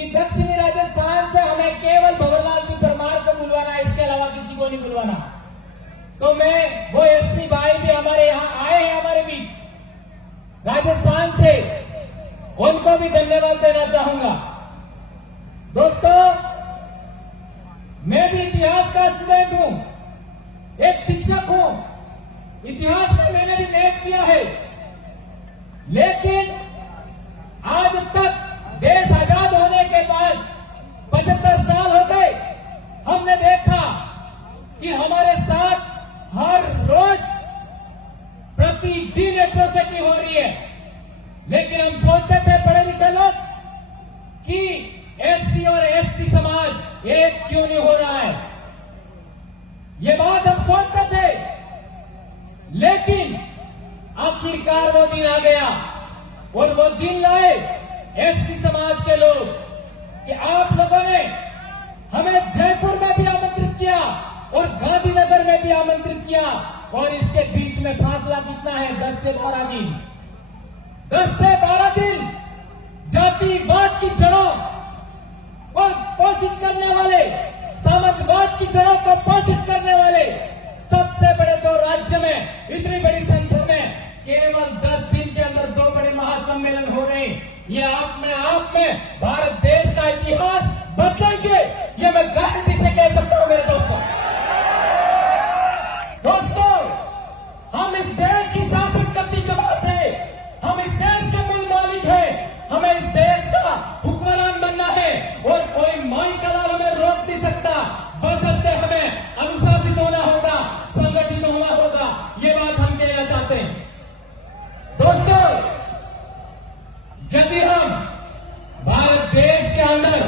कि दक्षिणी राजस्थान से हमें केवल भंवरलाल सिंह परमार को बुलवाना है, इसके अलावा किसी को नहीं बुलवाना। तो मैं वो एससी भाई भी हमारे यहाँ आए हैं हमारे बीच राजस्थान से, उनको भी धन्यवाद देना चाहूंगा। दोस्तों, मैं भी इतिहास का स्टूडेंट हूं, एक शिक्षक हूं, इतिहास में मैंने भी नेक किया है, लेकिन आज तक देश आजाद होने के बाद 75 साल हो गए, हमने देखा कि हमारे साथ हर रोज प्रतिदिन एट्रोसिटी हो रही है। लेकिन हम सोचते थे पढ़े लिखे लोग कि एससी और एसटी समाज एक क्यों नहीं हो रहा है, ये बात हम सोचते थे। लेकिन आखिरकार वो दिन आ गया और वो दिन लाए एससी समाज के लोग कि आप लोगों ने हमें जयपुर में भी आमंत्रित किया और गांधीनगर में भी आमंत्रित किया, और इसके बीच में फासला कितना है? 10 से 12 दिन। 10 से 12 दिन जातिवाद की जड़ों को पोषित करने वाले, सामंतवाद की जड़ों को पोषित करने वाले सबसे बड़े दो राज्य में इतनी बड़ी संख्या में केवल 10 दिन के अंदर 2 बड़े महासम्मेलन हो रहे हैं। ये आप में भारत देश का इतिहास बदलेंगे, ये मैं गारंटी से कह सकता हूं मेरे दोस्तों। हम इस देश की शासन करती जमात है, हम इस देश के मूल मालिक हैं, हमें इस देश का हुक्मरान बनना है और कोई माई का लाल हमें रोक नहीं सकता, बशर्ते हमें अनुशासित होना होगा, संगठित होना होगा। ये बात हम कहना चाहते हैं। दोस्तों, यदि हम भारत देश के अंदर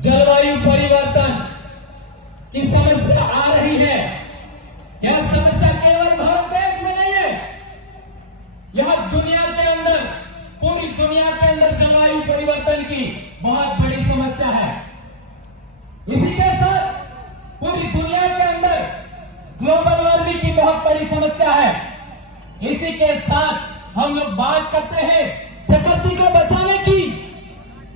जलवायु परिवर्तन की समस्या आ रही है, यह समस्या केवल भारत देश में नहीं है, यह दुनिया के अंदर, पूरी दुनिया के अंदर जलवायु परिवर्तन की बहुत बड़ी समस्या है। इसी के साथ पूरी दुनिया के अंदर ग्लोबल वार्मिंग की बहुत बड़ी समस्या है। इसी के साथ हम लोग बात करते हैं प्रकृति को बचाने की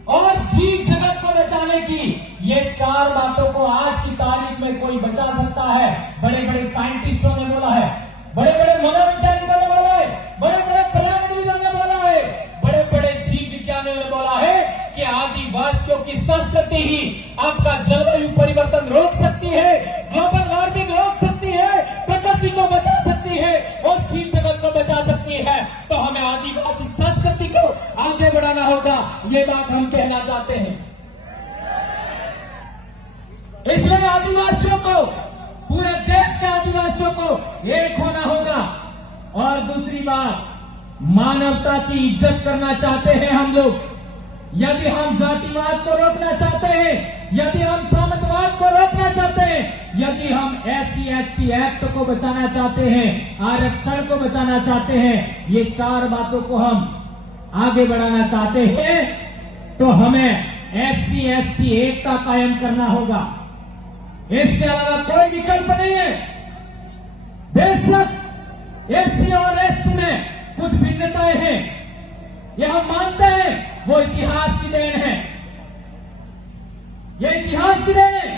और जीव जगत को बचाने की। ये 4 बातों को आज की तारीख में कोई बचा सकता है? बड़े बड़े साइंटिस्टों ने बोला है, बड़े बड़े मनोवैज्ञानिकों ने बोला है, बड़े बड़े पर्यावरणविदों ने बोला है, बड़े बड़े जीव विज्ञानियों ने बोला है कि आदिवासियों की संस्कृति ही आपका जलवायु परिवर्तन रोक सकती है, ग्लोबल वार्मिंग रोक सकती है, प्रकृति को बचा सकती है और जीव जगत को बचा सकती है। तो हमें आदिवासी संस्कृति को आगे बढ़ाना होगा, ये बात हम कहना चाहते हैं। इसलिए आदिवासियों को, पूरे देश के आदिवासियों को एक होना होगा। और दूसरी बात, मानवता की इज्जत करना चाहते हैं हम लोग। यदि हम जातिवाद को रोकना चाहते हैं, यदि हम सामंतवाद को रोकना चाहते हैं, यदि हम एससी एसटी एक्ट को बचाना चाहते हैं, आरक्षण को बचाना चाहते हैं, ये 4 बातों को हम आगे बढ़ाना चाहते हैं, तो हमें एससी एसटी एकता कायम करना होगा। इसके अलावा कोई विकल्प नहीं है। बेशक एससी और एसटी में कुछ भिन्नताएं हैं, ये हम मानते हैं, वो इतिहास की देन है, ये इतिहास की देन है।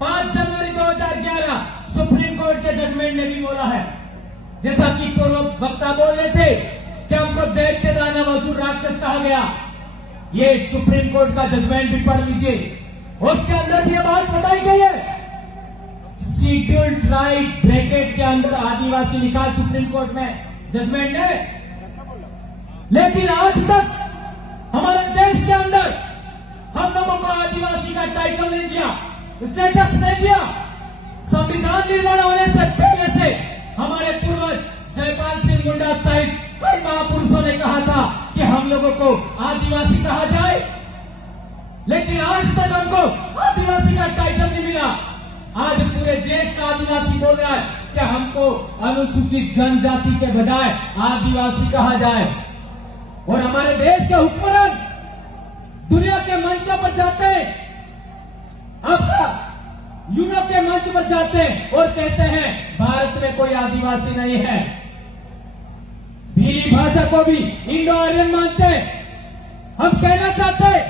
5 जनवरी 2011 सुप्रीम कोर्ट के जजमेंट ने भी बोला है, जैसा कि पूर्व वक्ता बोल रहे थे कि हमको दैत्य दानव असुर राक्षस कहा गया। ये सुप्रीम कोर्ट का जजमेंट भी पढ़ लीजिए, उसके अंदर भी ये बात बताई गई है। शेड्यूल्ड ट्राइब ब्रैकेट के अंदर आदिवासी लिखा सुप्रीम कोर्ट में जजमेंट है। लेकिन आज तक हमारे देश के अंदर हम लोगों को आदिवासी का टाइटल नहीं दिया, स्टेटस नहीं दिया। संविधान निर्माण होने से पहले से हमारे पूर्वज जयपाल सिंह मुंडा सहित कई महापुरुषों ने कहा था कि हम लोगों को आदिवासी कहा जाए, लेकिन आज तक हमको आदिवासी का टाइटल नहीं मिला। आज पूरे देश का आदिवासी बोल रहा है कि हमको अनुसूचित जनजाति के बजाय आदिवासी कहा जाए। और हमारे देश के हुक्मरान दुनिया के मंच पर जाते हैं, अब यूरोप के मंच पर जाते हैं और कहते हैं भारत में कोई आदिवासी नहीं है। भीली भाषा को भी इंडो आर्यन मानते हैं। हम कहना चाहते हैं,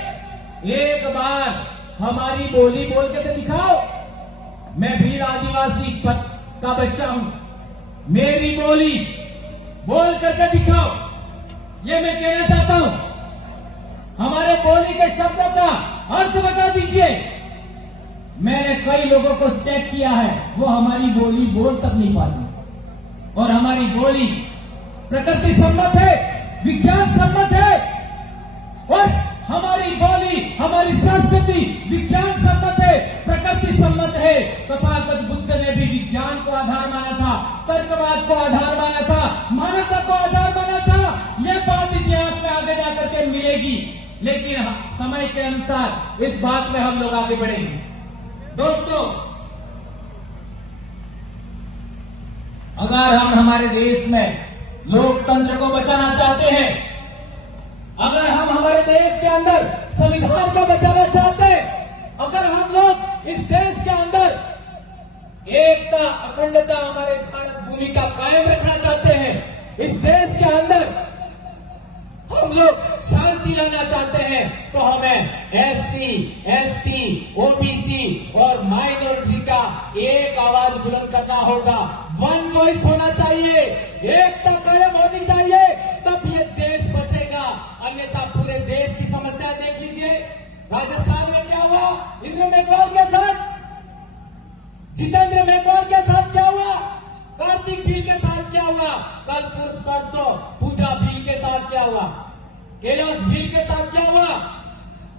एक बार हमारी बोली बोल के तो दिखाओ। मैं भील आदिवासी का बच्चा हूं, मेरी बोली बोल करके दिखाओ, ये मैं कहना चाहता हूं। हमारे बोली के शब्दों का अर्थ बता दीजिए। मैंने कई लोगों को चेक किया है, वो हमारी बोली बोल तक नहीं पाती। और हमारी बोली प्रकृति सम्मत है, विज्ञान सम्मत है, और हमारी बोली, हमारी संस्कृति विज्ञान सम्मत है, प्रकृति सम्मत है। तथागत बुद्ध ने भी विज्ञान को आधार माना था, तर्कवाद को आधार माना था, मानवता को आधार माना था। यह बात इतिहास में आगे जाकर के मिलेगी, लेकिन समय के अनुसार इस बात में हम लोग आगे बढ़ेंगे। दोस्तों, अगर हम हमारे देश में लोकतंत्र को बचाना चाहते हैं, अगर हम हमारे देश के अंदर संविधान को बचाना चाहते हैं, अगर हम लोग इस देश के अंदर एकता, अखंडता, हमारे भारत भूमि का कायम रखना चाहते हैं, इस देश के अंदर हम लोग शांति लाना चाहते हैं, तो हमें SC, ST, OBC और माइनॉरिटी का एक आवाज बुलंद करना होगा। वन वॉइस होना चाहिए, एकता कायम होनी चाहिए, तब ये देश बचेगा। अन्यथा पूरे देश की समस्या देख लीजिए। राजस्थान में क्या हुआ इंद्र मेघवाल के साथ, जितेंद्र मेघवाल के साथ क्या हुआ, कार्तिक भील के साथ क्या हुआ, कल परसों पूजा भील के साथ क्या हुआ, कैलाश भील के साथ क्या हुआ।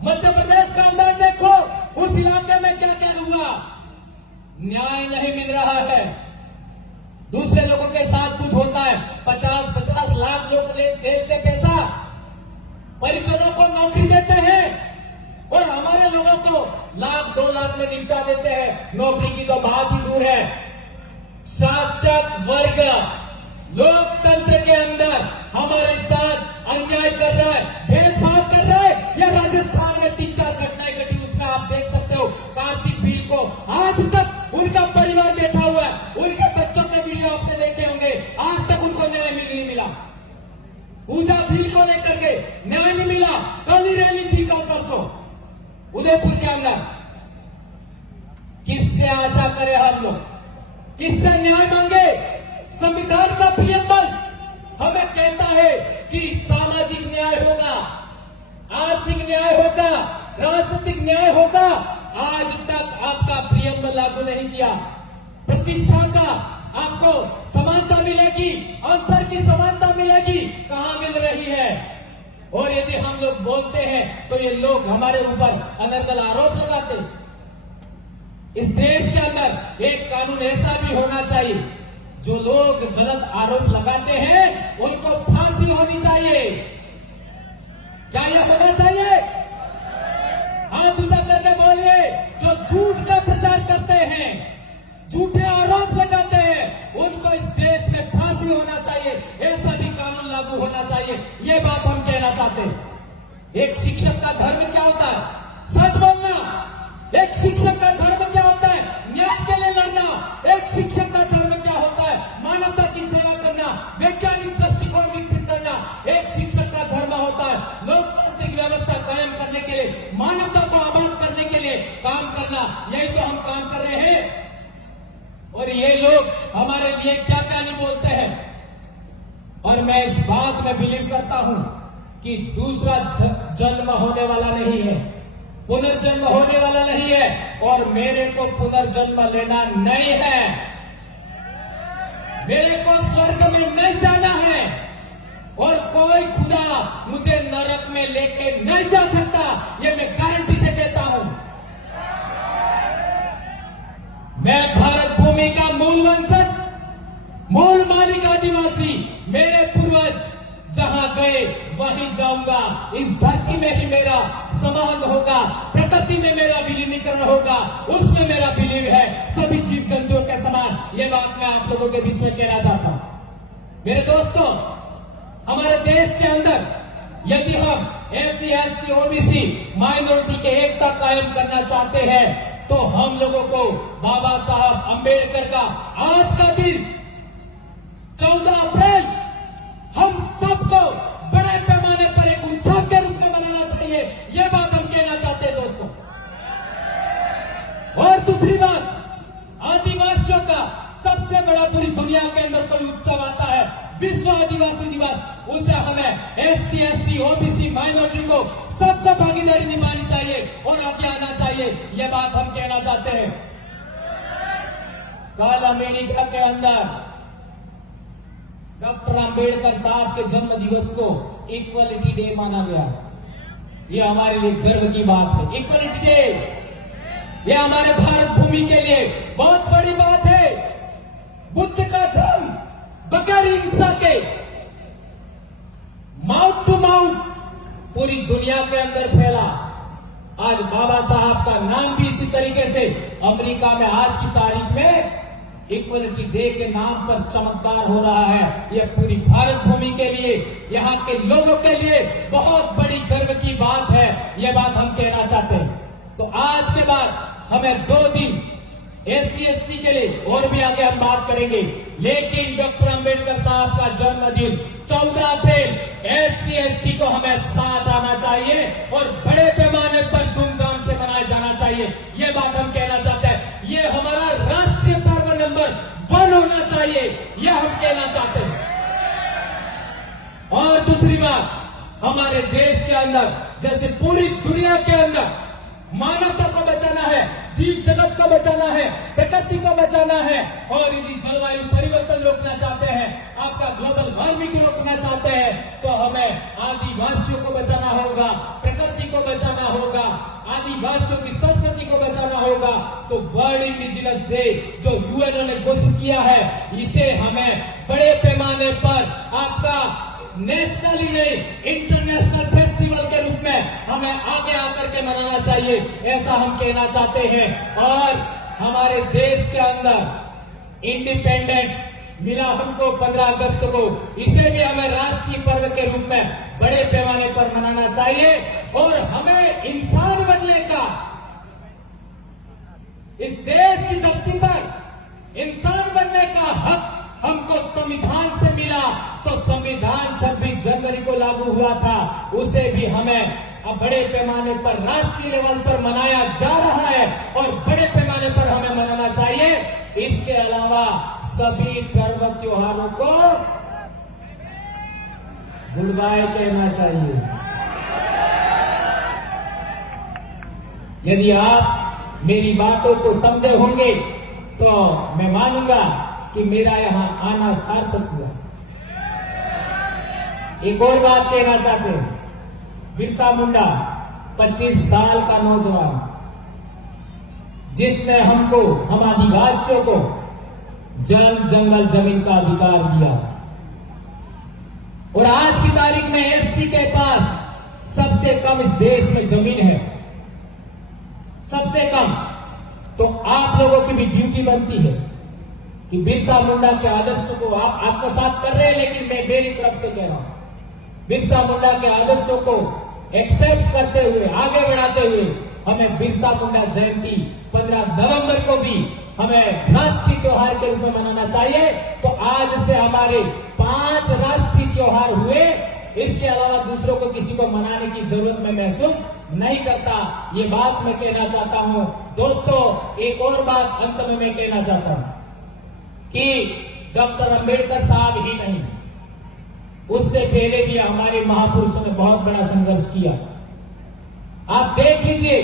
मध्य प्रदेश का अंदर देखो, उस इलाके में क्या क्या हुआ। न्याय नहीं मिल रहा है, दूसरे लोगों के साथ कुछ होता है। 50-50 लाख लोग देते पैसा, परिजनों को नौकरी देते हैं, और हमारे लोगों को 1-2 लाख में निपटा देते हैं। नौकरी की तो बात ही दूर है। शासक वर्ग लोकतंत्र के अंदर हमारे साथ अन्याय कर रहा है, भेदभाव कर रहा है। या राजस्थान में 3-4 घटनाएं घटी, उसमें आप देख सकते हो। कार्तिक भील को आज तक उनका परिवार बैठा हुआ है, उनके बच्चों के वीडियो आपने देखे होंगे, आज तक उनको न्याय नहीं मिला। पूजा भील को लेकर के न्याय नहीं मिला। कल ही रैली थी, कल परसों उदयपुर के अंदर। किससे आशा करें हम लोग, किससे न्याय मांगे। संविधान का प्रियम्बल हमें कहता है कि सामाजिक न्याय होगा, आर्थिक न्याय होगा, राजनीतिक न्याय होगा। आज तक आपका प्रियम्बल लागू नहीं किया। प्रतिष्ठा का आपको समानता मिलेगी, अवसर की समानता मिलेगी, कहां मिल रही है। और यदि हम लोग बोलते हैं तो ये लोग हमारे ऊपर अनर्गल आरोप लगाते। इस देश के अंदर एक कानून ऐसा भी होना चाहिए, जो लोग गलत आरोप लगाते हैं उनको फांसी होनी चाहिए। क्या यह होना चाहिए? हाथ ऊंचा करके बोलिए। जो झूठ का प्रचार करते हैं, झूठे आरोप लगाते हैं, उनको इस देश में फांसी होना चाहिए। ऐसा भी कानून लागू होना चाहिए। ये बात हम कहना चाहते हैं। एक शिक्षक का धर्म क्या होता है? सच बोलना। एक शिक्षक का धर्म क्या होता है? न्याय के लिए लड़ना। एक शिक्षक का धर्म क्या होता है? मानवता की सेवा करना, वैज्ञानिक दृष्टिकोण विकसित करना। एक शिक्षक का धर्म होता है लोकतांत्रिक व्यवस्था कायम करने के लिए, मानवता को आबाद करने के लिए काम करना। यही तो हम काम कर रहे हैं। और ये लोग हमारे लिए क्या क्या नहीं बोलते हैं। और मैं इस बात में बिलीव करता हूं कि दूसरा जन्म होने वाला नहीं है, पुनर्जन्म होने वाला नहीं है, और मेरे को पुनर्जन्म लेना नहीं है। मेरे को स्वर्ग में नहीं जाना है, और कोई खुदा मुझे नरक में लेके नहीं जा सकता। ये मैं गारंटी से कहता हूं। मैं भारत भूमि का मूल वंशज, मूल मालिक आदिवासी। मेरे पूर्वज जहां गए वहीं जाऊंगा। इस धरती में ही मेरा समान होगा, प्रकृति में मेरा विलीनीकरण होगा, उसमें मेरा बिलीव है, सभी जीव जंतुओं के समान। ये बात मैं आप लोगों के बीच में कहना चाहता हूं। मेरे दोस्तों, हमारे देश के अंदर यदि हम SC, ST, OBC माइनॉरिटी के एकता कायम करना चाहते हैं, तो हम लोगों को बाबा साहब अंबेडकर का आज का दिन 14 अप्रैल हम सबको बड़े पैमाने पर एक उत्सव के रूप में मनाना दूसरी बात, आदिवासियों का सबसे बड़ा पूरी दुनिया के अंदर कोई उत्सव आता है, विश्व आदिवासी दिवस, उसे हमें एसटी, एससी, ओबीसी, माइनॉरिटी को सबको भागीदारी निभानी चाहिए और आगे आना चाहिए। यह बात हम कहना चाहते हैं। कल अमेरिका के अंदर डॉक्टर अंबेडकर साहब के जन्म दिवस को इक्वलिटी डे माना गया। यह हमारे लिए गर्व की बात है। इक्वलिटी डे यह हमारे भारत भूमि के लिए बहुत बड़ी बात है। बुद्ध का धर्म बगैर हिंसा के माउथ टू माउथ पूरी दुनिया के अंदर फैला। आज बाबा साहब का नाम भी इसी तरीके से अमेरिका में आज की तारीख में इक्वलिटी डे के नाम पर चमत्कार हो रहा है। यह पूरी भारत भूमि के लिए, यहाँ के लोगों के लिए बहुत बड़ी गर्व की बात है। यह बात हम कहना चाहते हैं। तो आज के बाद हमें 2 दिन एससी एसटी के लिए और भी आगे हम बात करेंगे, लेकिन डॉक्टर अंबेडकर साहब का जन्मदिन 14 अप्रैल एससी एसटी को हमें साथ आना चाहिए और बड़े पैमाने पर धूमधाम से मनाया जाना चाहिए। यह बात हम कहना चाहते हैं। यह हमारा राष्ट्रीय पर्व नंबर 1 होना चाहिए, यह हम कहना चाहते हैं। और दूसरी बात, हमारे देश के अंदर जैसे पूरी दुनिया के अंदर मानवता को बचाना है, जीव जगत को बचाना है, प्रकृति को बचाना है, और यदि जलवायु परिवर्तन रोकना चाहते हैं, आपका ग्लोबल वार्मिंग रोकना चाहते हैं, तो हमें आदिवासियों को बचाना होगा, प्रकृति को बचाना होगा, आदिवासियों की संस्कृति को बचाना होगा। तो वर्ल्ड इंडिजिनस डे जो यूएनओ ने घोषित किया है, इसे हमें बड़े पैमाने पर आपका नेशनली नहीं इंटरनेशनल फेस्टिवल के रूप में हमें आगे आकर के मनाना चाहिए, ऐसा हम कहना चाहते हैं। और हमारे देश के अंदर इंडिपेंडेंट मिला हमको 15 अगस्त को, इसे भी हमें राष्ट्रीय पर्व के रूप में बड़े पैमाने पर मनाना चाहिए। और हमें इंसान बनने का, इस देश की धरती पर इंसान बनने का हक हमको संविधान से मिला। तो संविधान 26 जनवरी को लागू हुआ था, उसे भी हमें अब बड़े पैमाने पर राष्ट्रीय लेवल पर मनाया जा रहा है और बड़े पैमाने पर हमें मनाना चाहिए। इसके अलावा सभी पर्व त्योहारों को गुड बाय कहना चाहिए। यदि आप मेरी बातों को समझे होंगे तो मैं मानूंगा कि मेरा यहां आना सार्थक हुआ। एक और बात कहना चाहते हैं, बिरसा मुंडा 25 साल का नौजवान, जिसने हमको, हम आदिवासियों को जल जंगल जमीन का अधिकार दिया, और आज की तारीख में एससी के पास सबसे कम इस देश में जमीन है, सबसे कम। तो आप लोगों की भी ड्यूटी बनती है कि बिरसा मुंडा के आदर्शों को आप आत्मसात कर रहे हैं, लेकिन मैं मेरी तरफ से कह रहा हूं, बिरसा मुंडा के आदर्शों को एक्सेप्ट करते हुए, आगे बढ़ाते हुए हमें बिरसा मुंडा जयंती 15 नवंबर को भी हमें राष्ट्रीय त्योहार के रूप में मनाना चाहिए। तो आज से हमारे 5 राष्ट्रीय त्योहार हुए। इसके अलावा दूसरों को किसी को मनाने की जरूरत मैं महसूस नहीं करता। ये बात मैं कहना चाहता हूं। दोस्तों, एक और बात अंत में मैं कहना चाहता हूं कि डॉक्टर अंबेडकर साहब ही नहीं, उससे पहले भी हमारे महापुरुषों ने बहुत बड़ा संघर्ष किया। आप देख लीजिए,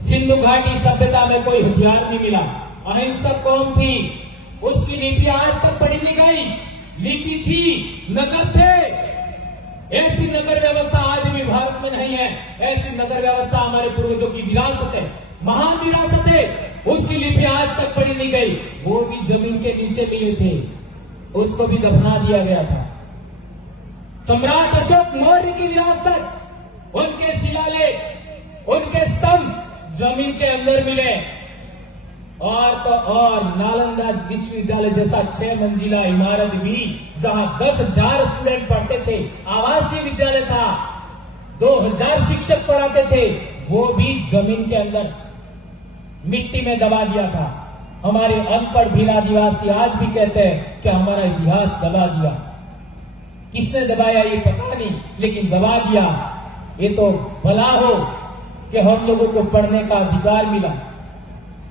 सिंधु घाटी सभ्यता में कोई हथियार नहीं मिला, अहिंसक कौम थी, उसकी लिपि आज तक पढ़ी लिखाई लिपि थी, नगर थे। ऐसी नगर व्यवस्था आज भी भारत में नहीं है। ऐसी नगर व्यवस्था हमारे पूर्वजों की विरासत है, महान विरासत है, उसकी लिपि आज तक पढ़ी नहीं गई। वो भी जमीन के नीचे मिले थे, उसको भी दफना दिया गया था। सम्राट अशोक मौर्य की विरासत, उनके शिलालेख, उनके स्तंभ जमीन के अंदर मिले। और तो और नालंदा विश्वविद्यालय जैसा 6 मंजिला इमारत भी, जहां 10,000 स्टूडेंट पढ़ते थे, आवासीय विद्यालय था, 2,000 शिक्षक पढ़ाते थे, वो भी जमीन के अंदर मिट्टी में दबा दिया था। हमारे अनपढ़ भील आदिवासी आज भी कहते हैं कि हमारा इतिहास दबा दिया। किसने दबाया ये पता नहीं, लेकिन दबा दिया। ये तो भला हो कि हम लोगों को पढ़ने का अधिकार मिला,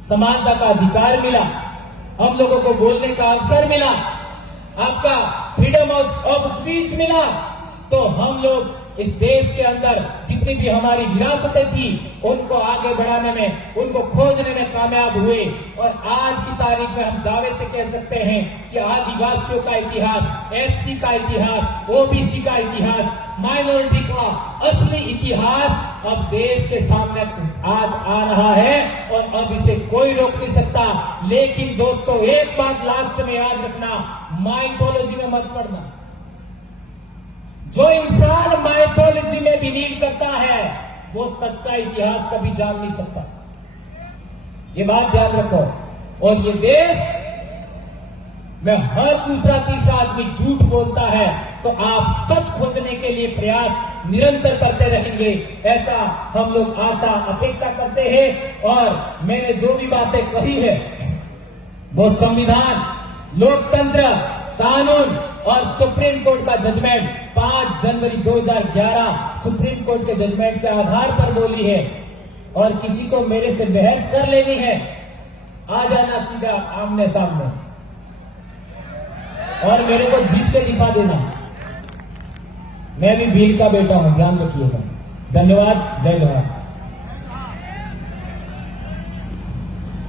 समानता का अधिकार मिला, हम लोगों को बोलने का अवसर मिला, आपका फ्रीडम ऑफ स्पीच मिला, तो हम लोग इस देश के अंदर जितनी भी हमारी विरासतें थी उनको आगे बढ़ाने में, उनको खोजने में कामयाब हुए। और आज की तारीख में हम दावे से कह सकते हैं कि आदिवासियों का इतिहास, एससी का इतिहास, ओबीसी का इतिहास, माइनॉरिटी का असली इतिहास अब देश के सामने आज आ रहा है और अब इसे कोई रोक नहीं सकता। लेकिन दोस्तों, एक बात लास्ट में याद रखना, माइथोलॉजी में मत पड़ना। जो इंसान माइथोलॉजी में बिलीव करता है वो सच्चा इतिहास कभी जान नहीं सकता, ये बात ध्यान रखो। और ये देश में हर दूसरा तीसरा आदमी झूठ बोलता है, तो आप सच खोजने के लिए प्रयास निरंतर करते रहेंगे, ऐसा हम लोग आशा अपेक्षा करते हैं। और मैंने जो भी बातें कही है वो संविधान, लोकतंत्र, कानून और सुप्रीम कोर्ट का जजमेंट 5 जनवरी 2011 सुप्रीम कोर्ट के जजमेंट के आधार पर बोली है। और किसी को मेरे से बहस कर लेनी है, आ जाना सीधा आमने सामने और मेरे को जीत के दिखा देना। मैं भी भील का बेटा हूं, ध्यान रखिएगा। धन्यवाद। जय जवान।